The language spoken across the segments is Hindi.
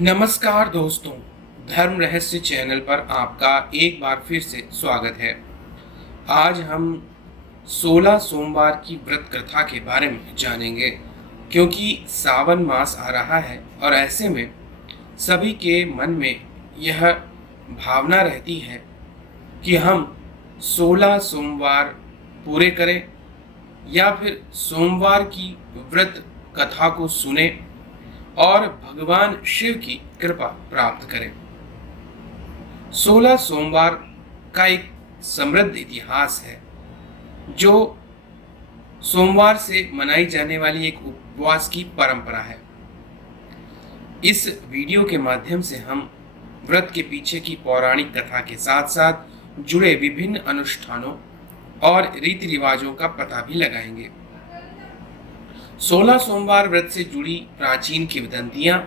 नमस्कार दोस्तों, धर्म रहस्य चैनल पर आपका एक बार फिर से स्वागत है। आज हम 16 सोमवार की व्रत कथा के बारे में जानेंगे, क्योंकि सावन मास आ रहा है और ऐसे में सभी के मन में यह भावना रहती है कि हम 16 सोमवार पूरे करें या फिर सोमवार की व्रत कथा को सुने और भगवान शिव की कृपा प्राप्त करें। 16 सोमवार का एक समृद्ध इतिहास है, जो सोमवार से मनाई जाने वाली एक उपवास की परंपरा है। इस वीडियो के माध्यम से हम व्रत के पीछे की पौराणिक कथा के साथ साथ जुड़े विभिन्न अनुष्ठानों और रीति रिवाजों का पता भी लगाएंगे। 16 सोमवार व्रत से जुड़ी प्राचीन किंवदंतियां,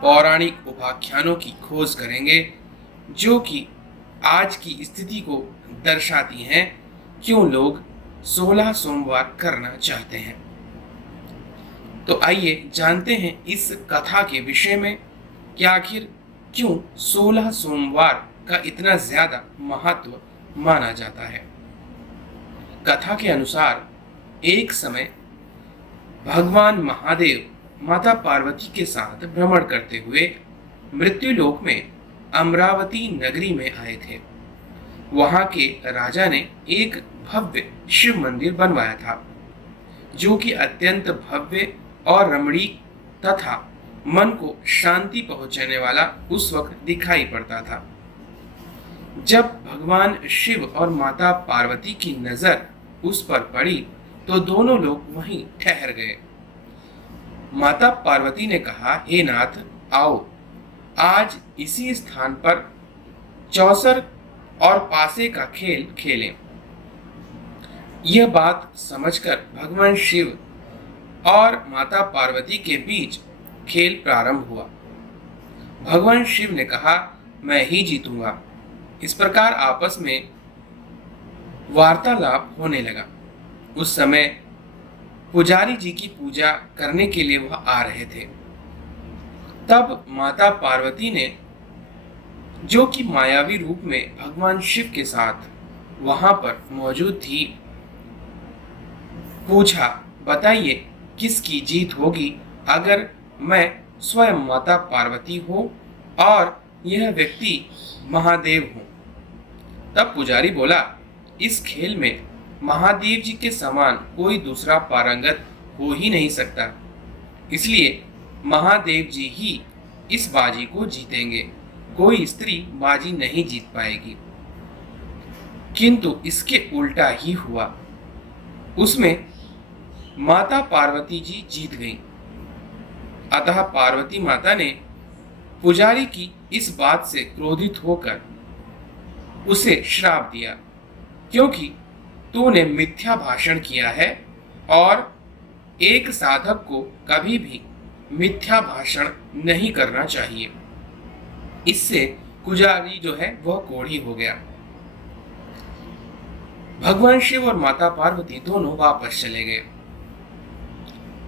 पौराणिक उपाख्यानों की खोज करेंगे, जो कि आज की स्थिति को दर्शाती हैं क्यों लोग 16 सोमवार करना चाहते हैं। तो आइए जानते हैं इस कथा के विषय में कि आखिर क्यों 16 सोमवार का इतना ज्यादा महत्व माना जाता है। कथा के अनुसार एक समय भगवान महादेव माता पार्वती के साथ भ्रमण करते हुए मृत्युलोक में अमरावती नगरी में आए थे। वहां के राजा ने एक भव्य शिव मंदिर बनवाया था, जो कि अत्यंत भव्य और रमणीक तथा मन को शांति पहुंचाने वाला उस वक्त दिखाई पड़ता था। जब भगवान शिव और माता पार्वती की नजर उस पर पड़ी तो दोनों लोग वहीं ठहर गए। माता पार्वती ने कहा, हे नाथ, आओ आज इसी स्थान पर चौसर और पासे का खेल खेलें। यह बात समझकर भगवान शिव और माता पार्वती के बीच खेल प्रारंभ हुआ। भगवान शिव ने कहा, मैं ही जीतूंगा। इस प्रकार आपस में वार्तालाप होने लगा। उस समय पुजारी जी की पूजा करने के लिए वह आ रहे थे। तब माता पार्वती ने, जो कि मायावी रूप में भगवान शिव के साथ वहां पर मौजूद थी, पूछा, बताइए किसकी जीत होगी अगर मैं स्वयं माता पार्वती हूं और यह व्यक्ति महादेव हूं। तब पुजारी बोला, इस खेल में महादेव जी के समान कोई दूसरा पारंगत हो ही नहीं सकता, इसलिए महादेव जी ही इस बाजी को जीतेंगे, कोई स्त्री बाजी नहीं जीत पाएगी। किंतु इसके उल्टा ही हुआ। उसमें माता पार्वती जी जीत गईं। अतः पार्वती माता ने पुजारी की इस बात से क्रोधित होकर उसे श्राप दिया, क्योंकि तूने मिथ्या भाषण किया है और एक साधक को कभी भी मिथ्या भाषण नहीं करना चाहिए। इससे पुजारी जो है वह कोढ़ी हो गया। भगवान शिव और माता पार्वती दोनों वापस चले गए।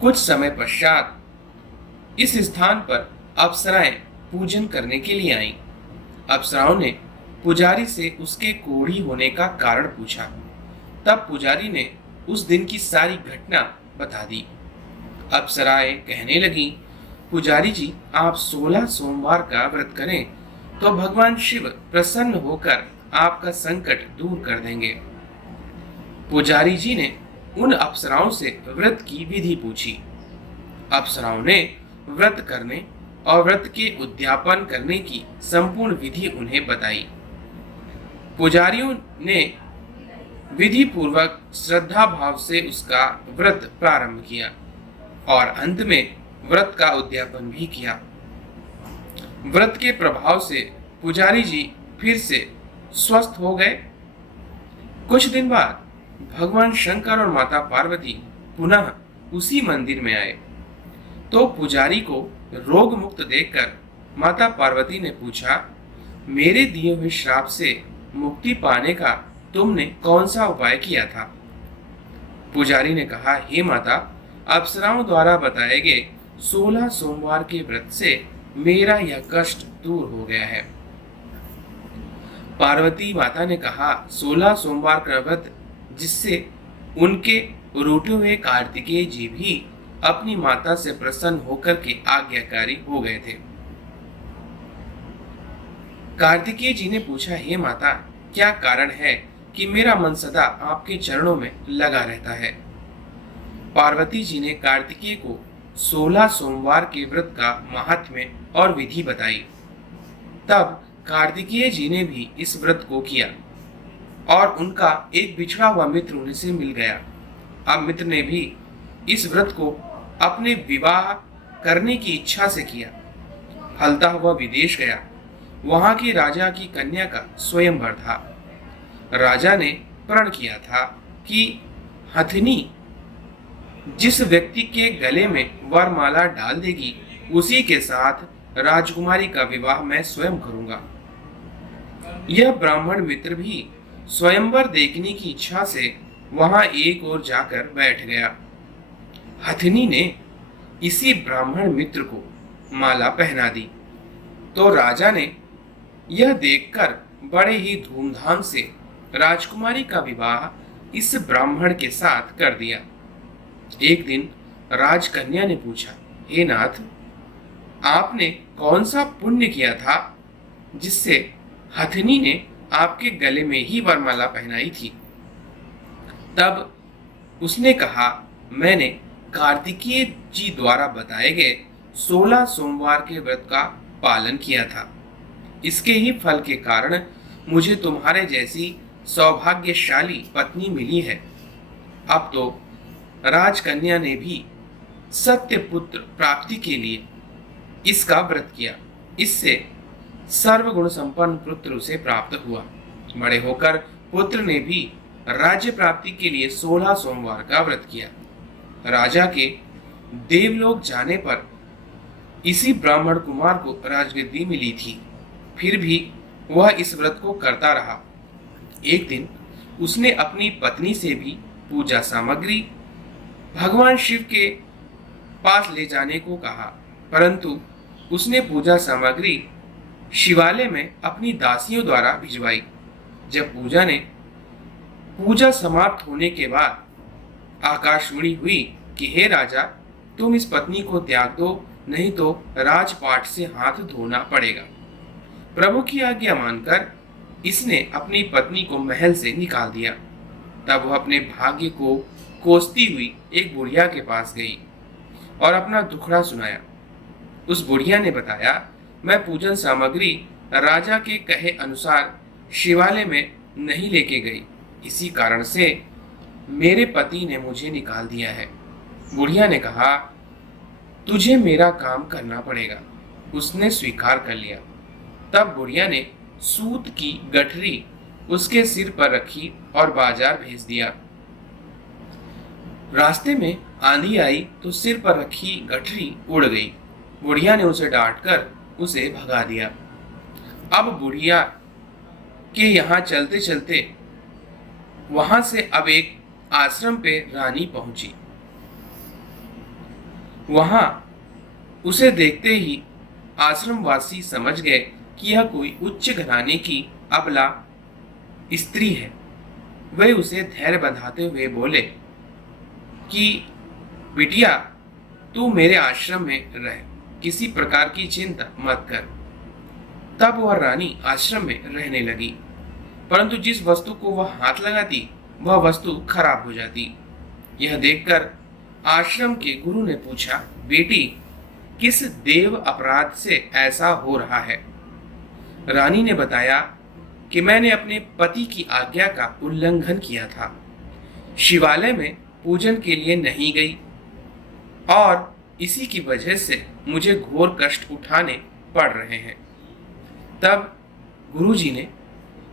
कुछ समय पश्चात इस स्थान पर अप्सराएं पूजन करने के लिए आईं। अप्सराओं ने पुजारी से उसके कोढ़ी होने का कारण पूछा। तब पुजारी ने उस दिन की सारी घटना बता दी। अप्सराएं कहने लगी, पुजारी जी, आप 16 सोमवार का व्रत करें तो भगवान शिव प्रसन्न होकर आपका संकट दूर कर देंगे। पुजारी जी ने उन अप्सराओं से व्रत की विधि पूछी। अप्सराओं ने व्रत करने और व्रत के उद्यापन करने की संपूर्ण विधि उन्हें बताई। पुजारियों ने विधि पूर्वक श्रद्धा भाव से उसका व्रत प्रारंभ किया और अंत में व्रत का उद्यापन भी किया। व्रत के प्रभाव से पुजारी जी फिर से स्वस्थ हो गए। कुछ दिन बाद भगवान शंकर और माता पार्वती पुनः उसी मंदिर में आए। तो पुजारी को रोग मुक्त देखकर माता पार्वती ने पूछा, मेरे दिए हुए श्राप से मुक्ति पाने का तुमने कौन सा उपाय किया था? पुजारी ने कहा, हे माता, अप्सराओं द्वारा बताए गए 16 सोमवार के व्रत से मेरा यह कष्ट दूर हो गया है। पार्वती माता ने कहा, 16 सोमवार का व्रत जिससे उनके रूठे हुए कार्तिकेय जी भी अपनी माता से प्रसन्न होकर के आज्ञाकारी हो गए थे। कार्तिकेय जी ने पूछा, हे माता, क्या कारण है कि मेरा मन सदा आपके चरणों में लगा रहता है? पार्वती जी ने कार्तिकेय को 16 सोमवार के व्रत का महात्म्य और विधि बताई। तब कार्तिकेय जी ने भी इस व्रत को किया और उनका एक बिछड़ा हुआ मित्र उनसे मिल गया। अब मित्र ने भी इस व्रत को अपने विवाह करने की इच्छा से किया। फलता हुआ विदेश गया। वहां के राजा की कन्या का स्वयंवर था। राजा ने प्रण किया था कि हथिनी जिस व्यक्ति के गले में वरमाला डाल देगी उसी के साथ राजकुमारी का विवाह मैं स्वयं करूंगा। यह ब्राह्मण मित्र भी स्वयंवर देखने की इच्छा से वहां एक ओर जाकर बैठ गया। हथिनी ने इसी ब्राह्मण मित्र को माला पहना दी तो राजा ने यह देखकर बड़े ही धूमधाम से राजकुमारी का विवाह इस ब्राह्मण के साथ कर दिया। एक दिन राजकन्या ने पूछा, हे नाथ, आपने कौन सा पुण्य किया था जिससे हथिनी ने आपके गले में ही वरमाला पहनाई थी? तब उसने कहा, मैंने कार्तिकेय जी द्वारा बताए गए 16 सोमवार के व्रत का पालन किया था। इसके ही फल के कारण मुझे तुम्हारे जैसी सौभाग्यशाली पत्नी मिली है। अब तो राजकन्या ने भी सत्य पुत्र प्राप्ति के लिए इसका व्रत किया। इससे सर्वगुण संपन्न पुत्र उसे प्राप्त हुआ। बड़े होकर पुत्र ने भी राज्य प्राप्ति के लिए 16 सोमवार का व्रत किया। राजा के देवलोक जाने पर इसी ब्राह्मण कुमार को राजगद्दी मिली थी। फिर भी वह इस व्रत को करता रहा। एक दिन उसने अपनी पत्नी से भी पूजा सामग्री भगवान शिव के पास ले जाने को कहा, परंतु उसने पूजा सामग्री शिवालय में अपनी दासियों द्वारा भिजवाई। जब पूजा समाप्त होने के बाद आकाशवाणी हुई कि हे राजा, तुम इस पत्नी को त्याग दो, नहीं तो राजपाट से हाथ धोना पड़ेगा। प्रभु की आज्ञा मानकर इसने अपनी पत्नी को महल से निकाल दिया। तब वह अपने भाग्य को कोसती हुई एक बुढ़िया के पास गई और अपना दुखड़ा सुनाया। उस बुढ़िया ने बताया, मैं पूजन सामग्री राजा के कहे अनुसार शिवालय में नहीं लेके गई, इसी कारण से मेरे पति ने मुझे निकाल दिया है। बुढ़िया ने कहा, तुझे मेरा काम करना पड़ेगा। उसने स्वीकार कर लिया। तब बुढ़िया ने सूत की गठरी उसके सिर पर रखी और बाजार भेज दिया। रास्ते में आंधी आई तो सिर पर रखी गठरी उड़ गई। बुढ़िया ने उसे डांटकर उसे भगा दिया। अब बुढ़िया के यहाँ चलते चलते वहां से अब एक आश्रम पे रानी पहुंची। वहां उसे देखते ही आश्रमवासी समझ गए कि यह कोई उच्च घराने की अबला स्त्री है। वे उसे धैर्य बंधाते हुए बोले कि बिटिया, तू मेरे आश्रम में रह, किसी प्रकार की चिंता मत कर। तब वह रानी आश्रम में रहने लगी, परंतु जिस वस्तु को वह हाथ लगाती वह वस्तु खराब हो जाती। यह देखकर आश्रम के गुरु ने पूछा, बेटी, किस देव अपराध से ऐसा हो रहा है? रानी ने बताया कि मैंने अपने पति की आज्ञा का उल्लंघन किया था, शिवालय में पूजन के लिए नहीं गई और इसी की वजह से मुझे घोर कष्ट उठाने पड़ रहे हैं। तब गुरुजी ने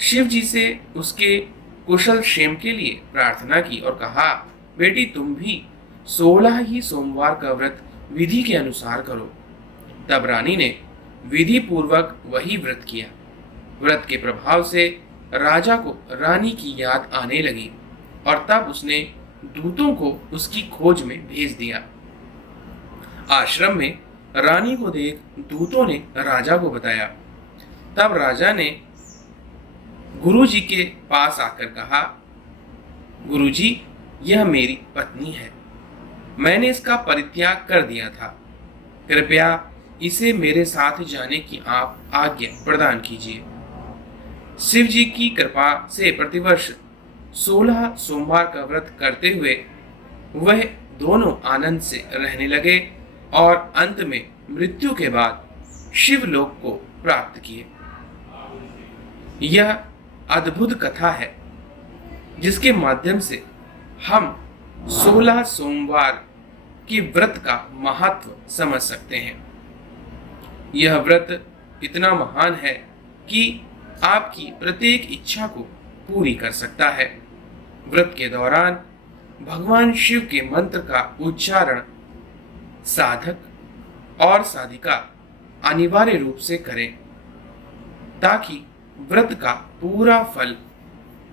शिव जी से उसके कुशल क्षेम के लिए प्रार्थना की और कहा, बेटी, तुम भी 16 ही सोमवार का व्रत विधि के अनुसार करो। तब रानी ने विधि पूर्वक वही व्रत किया। व्रत के प्रभाव से राजा को रानी की याद आने लगी और तब उसने दूतों को उसकी खोज में भेज दिया। आश्रम में रानी को देख दूतों ने राजा को बताया। तब राजा ने गुरुजी के पास आकर कहा, गुरुजी, यह मेरी पत्नी है। मैंने इसका परित्याग कर दिया था। कृपया इसे मेरे साथ जाने की आप आज्ञा प्रदान कीजिए। शिव जी की कृपा से प्रतिवर्ष 16 सोमवार का व्रत करते हुए वह दोनों आनंद से रहने लगे और अंत में मृत्यु के बाद शिवलोक को प्राप्त किए। यह अद्भुत कथा है जिसके माध्यम से हम 16 सोमवार के व्रत का महत्व समझ सकते हैं। यह व्रत इतना महान है कि आपकी प्रत्येक इच्छा को पूरी कर सकता है। व्रत के दौरान भगवान शिव के मंत्र का उच्चारण साधक और साधिका अनिवार्य रूप से करें ताकि व्रत का पूरा फल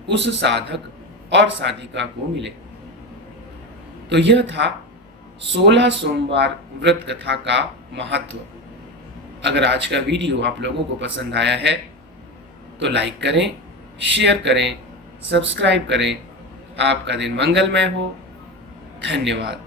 उस साधक और साधिका को मिले। तो यह था 16 सोमवार व्रत कथा का महत्व। अगर आज का वीडियो आप लोगों को पसंद आया है तो लाइक करें, शेयर करें, सब्सक्राइब करें। आपका दिन मंगलमय हो। धन्यवाद।